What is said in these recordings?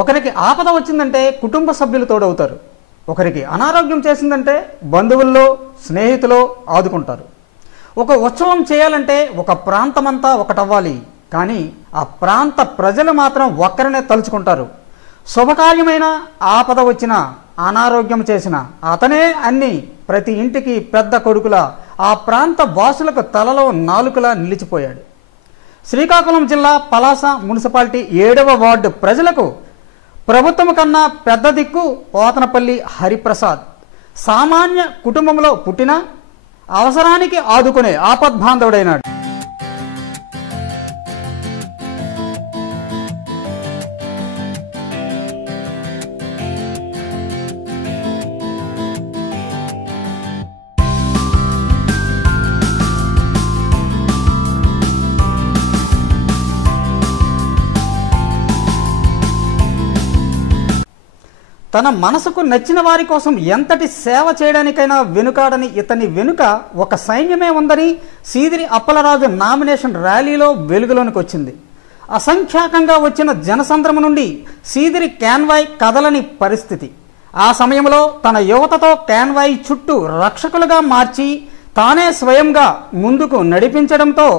ఒకరికి ఆపద వచ్చిందంటే కుటుంబ సభ్యులు తోడవుతారు. ఒకరికి అనారోగ్యం చేసిందంటే బంధువుల్లో స్నేహితులు ఆదుకుంటారు. ఒక ఉత్సవం చేయాలంటే ఒక ప్రాంతమంతా ఒకటవ్వాలి, కానీ ఆ ప్రాంత ప్రజలు మాత్రం ఒక్కరినే తలుచుకుంటారు. శుభకార్యమైన ఆపద వచ్చిన అనారోగ్యం చేసిన అతనే అన్ని ప్రతి ఇంటికి పెద్ద కొడుకులా ఆ ప్రాంత వాసులకు తలలో నాలుకలా నిలిచిపోయాడు. శ్రీకాకుళం జిల్లా పలాస మున్సిపాలిటీ 7వ వార్డు ప్రజలకు ప్రభుత్వం కన్నా పెద్ద దిక్కు పోతనపల్లి హరిప్రసాద్. సామాన్య కుటుంబంలో పుట్టిన అవసరానికి ఆదుకునే ఆపద్బాంధవుడైనాడు. తన మనసుకు నచ్చిన వారి కోసం ఎంతటి సేవ చేయడానికైనా వెనుకాడని ఇతని వెనుక ఒక సైన్యమే ఉందని సీదిరి అప్పలరాజు నామినేషన్ ర్యాలీలో వెలుగులోనికి వచ్చింది. అసంఖ్యాకంగా వచ్చిన జనసంద్రమ నుండి సీదిరి కాన్వాయ్ కదలని పరిస్థితి. ఆ సమయంలో తన యువతతో కాన్వాయ్ చుట్టూ రక్షకులుగా మార్చి తానే స్వయంగా ముందుకు నడిపించడంతో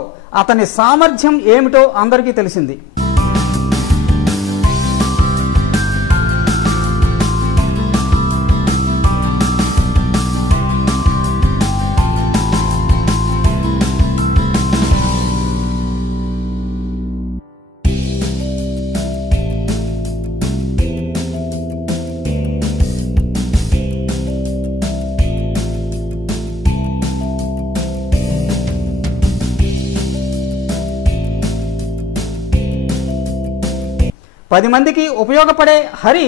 అతని సామర్థ్యం ఏమిటో అందరికీ తెలిసింది. పది మందికి ఉపయోగపడే హరి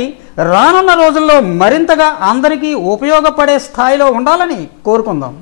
రానున్న రోజుల్లో మరింతగా అందరికీ ఉపయోగపడే స్థాయిలో ఉండాలని కోరుకుందాం.